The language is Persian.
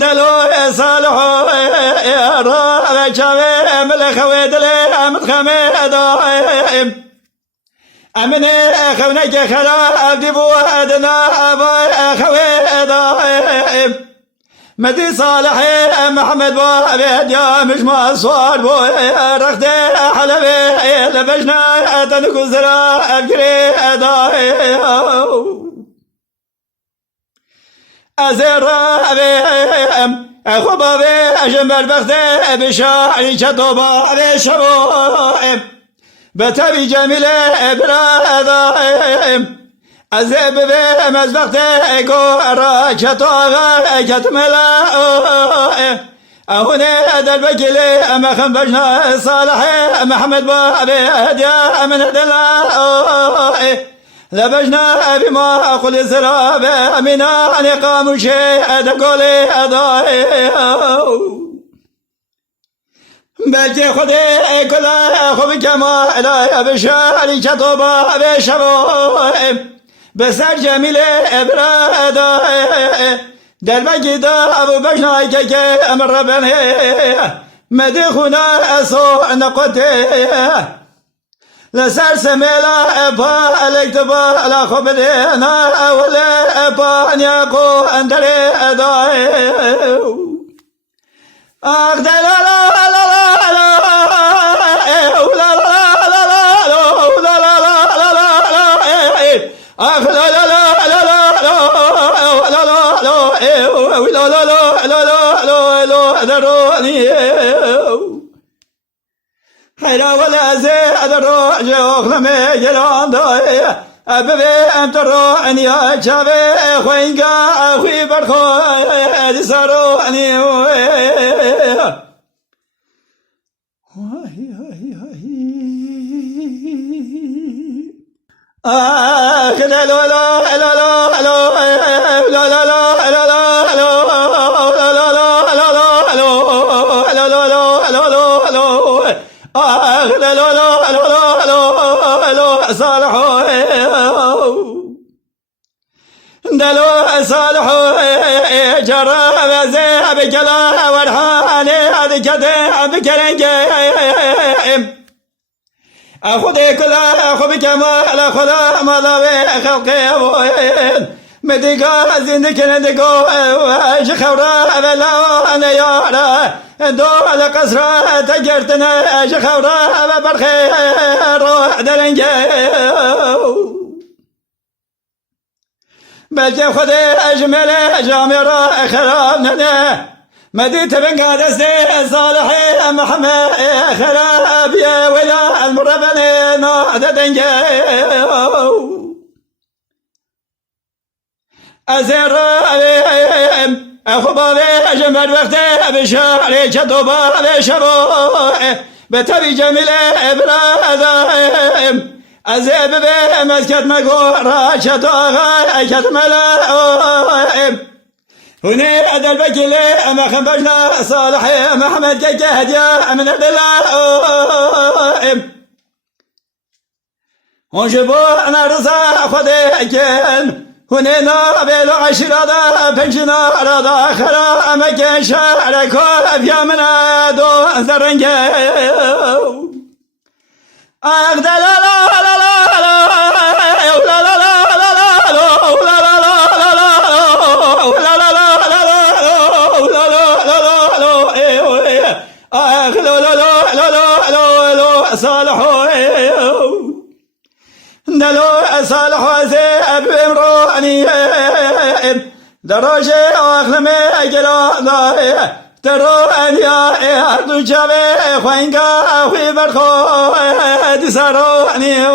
دلو صالحو را بچاوه ملخ ودل متخمه دائم امن خونك خراب دبو ادنا ابا خوي دائم مدي صالح محمد بو ابيد يا مش مصور بو رخت حلبي لبشنا تنكو زرا افكري دائم ازرابم خوبه اجمل بخت بشاعری چطوبا بشبوم بتبی جمیله برادایم از ببیم از وقت گورا چطوبا کتملا اهونه در بکلی مخم بجنا صالح محمد بابی هدیا من دلا لبجنا أبي ما أقول سراب أمينا أني قام شيء أدقولي أضاي بلكي خدي كلا خوب كما لا بشاري شطوبة بشبوهم بسر جميل إبرادا دربكي دا أبو بجنا كي أمر بني مدخونا أسو نقطي لسر سميلا ابا الكتبا على خبرنا اولا ابا نياقو اندري اداي اقدر لا لا لا لا حيرا ولا زاد الروح أخلمي جلان داي أببي أنت الروح يا شابي خوينقا أخوي برخوي دسارو أني لا لا لا لا لا لا لا صالحو دلو صالحو جرى بزيب كلا ورحاني هذه كده بكرنجي أخذي كلا أخذ كمال خلا مضى خلقي أبوين مدقا زندك ندقو ايش خورا بلا انا يارا دو على قصرا تجرتنا ايش خورا بالخير روح دلنجي بلكي خذي اجمل جامرة خرابنا مديت بنقادسي صالحي محمد خراب يا ولا المربنين عددنجي أزرائم أخبابي أجمل وقتي بشاري شطوبة بشبوه بتبي جميل إبراهيم أزيب بمسكت مقورة شطوغة كتملائم هني أدل بكلي أما خنبجنا صالحي محمد كهديا من الدلائم ونشبو أنا رصا خذي كن هنينا بيلو عشرة بنجنا رضا خرا أمكن شعركو أبيامنا دو زرنجي أقدر لا لا لا لا دلو صالح زيب امروني دروجي اخلمي اجلا ترو انيا اردو جابي خوينقا اخوي برخو دسارو اني